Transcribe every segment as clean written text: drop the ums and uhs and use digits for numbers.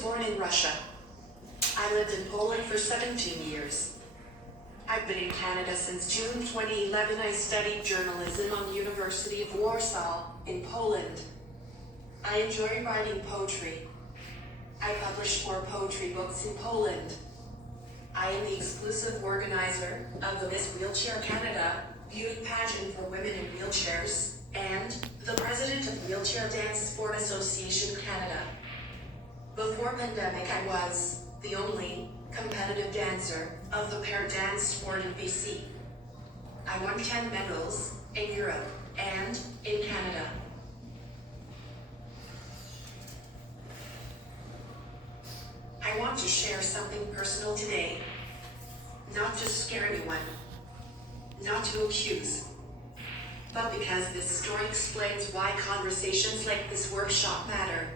born in Russia. I lived in Poland for 17 years. I've been in Canada since June 2011. I studied journalism on the University of Warsaw in Poland. I enjoy writing poetry. I published 4 poetry books in Poland. I am the exclusive organizer of the Miss Wheelchair Canada beauty pageant for women in wheelchairs, and the president of Wheelchair Dance Sport Association Canada. Before pandemic, I was the only competitive dancer of the pair dance sport in BC. I won 10 medals in Europe and in Canada. I want to share something personal today. Not to scare anyone, not to accuse, but because this story explains why conversations like this workshop matter.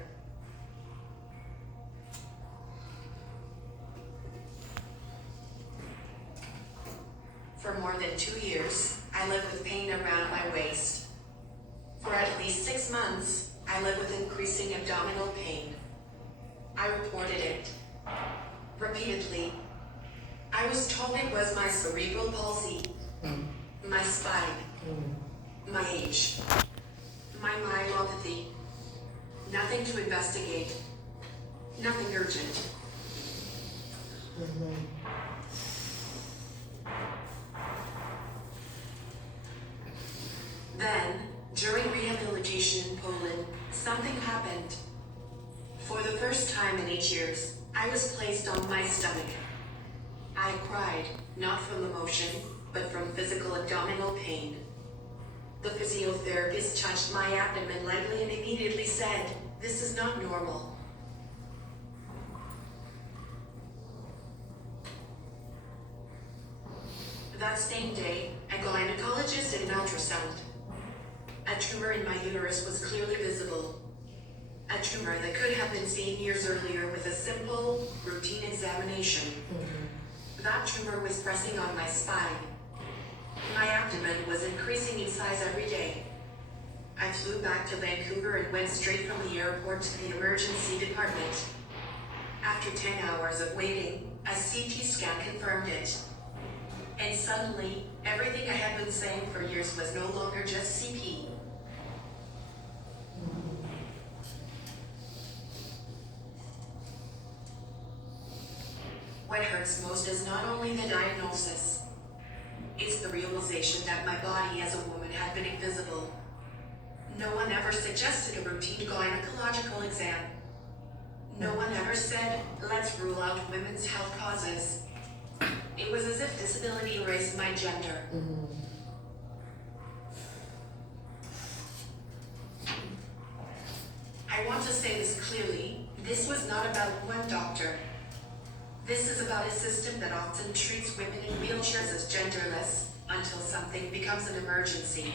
For more than 2 years, I lived with pain around my waist. For at least 6 months, I lived with increasing abdominal pain. I reported it repeatedly. I was told it was my cerebral palsy, my spine, my age, my myelopathy. Nothing to investigate, nothing urgent. Then, during rehabilitation in Poland, something happened. For the first time in 8 years, I was placed on my stomach. I cried, not from emotion, but from physical abdominal pain. The physiotherapist touched my abdomen lightly and immediately said, "This is not normal." That same day, a gynecologist did an ultrasound. A tumor in my uterus was clearly visible. A tumor that could have been seen years earlier with a simple, routine examination. That tumor was pressing on my spine. My abdomen was increasing in size every day. I flew back to Vancouver and went straight from the airport to the emergency department. After 10 hours of waiting, a CT scan confirmed it. And suddenly, everything I had been saying for years was no longer just CP. What hurts most is not only the diagnosis. It's the realization that my body as a woman had been invisible. No one ever suggested a routine gynecological exam. No one ever said, "Let's rule out women's health causes." It was as if disability erased my gender. I want to say this clearly, this was not about one doctor. This is about a system that often treats women in wheelchairs as genderless until something becomes an emergency.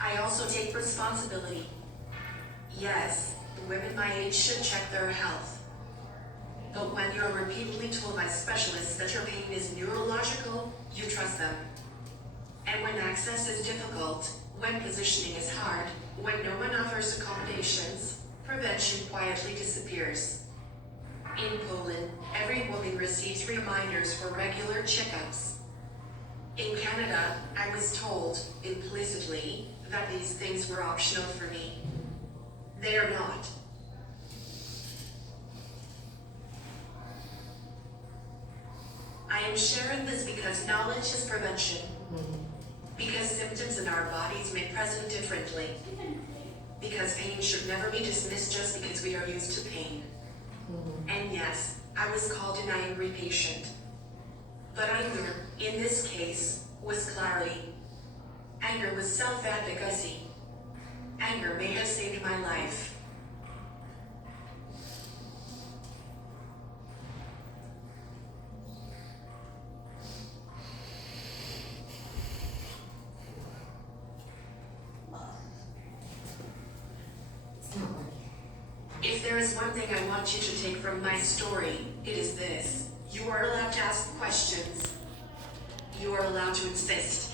I also take responsibility. Yes, women my age should check their health. But when you're repeatedly told by specialists that your pain is neurological, you trust them. And when access is difficult, when positioning is hard, when no one offers accommodations, prevention quietly disappears. In Poland, every woman receives reminders for regular checkups. In Canada, I was told, implicitly, that these things were optional for me. They are not. I am sharing this because knowledge is prevention. Because symptoms in our bodies may present differently. Because pain should never be dismissed just because we are used to pain. And yes, I was called an angry patient. But anger, in this case, was clarity. Anger was self-advocacy. Anger may have saved my life. If there is one thing I want you to take from my story, it is this. You are allowed to ask questions. You are allowed to insist.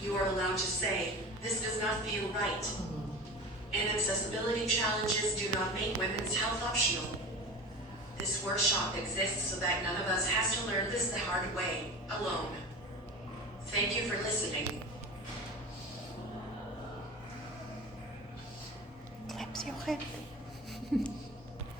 You are allowed to say, This does not feel right. Inaccessibility challenges do not make women's health optional. This workshop exists so that none of us has to learn this the hard way, alone. Thank you for listening. Claps your hand.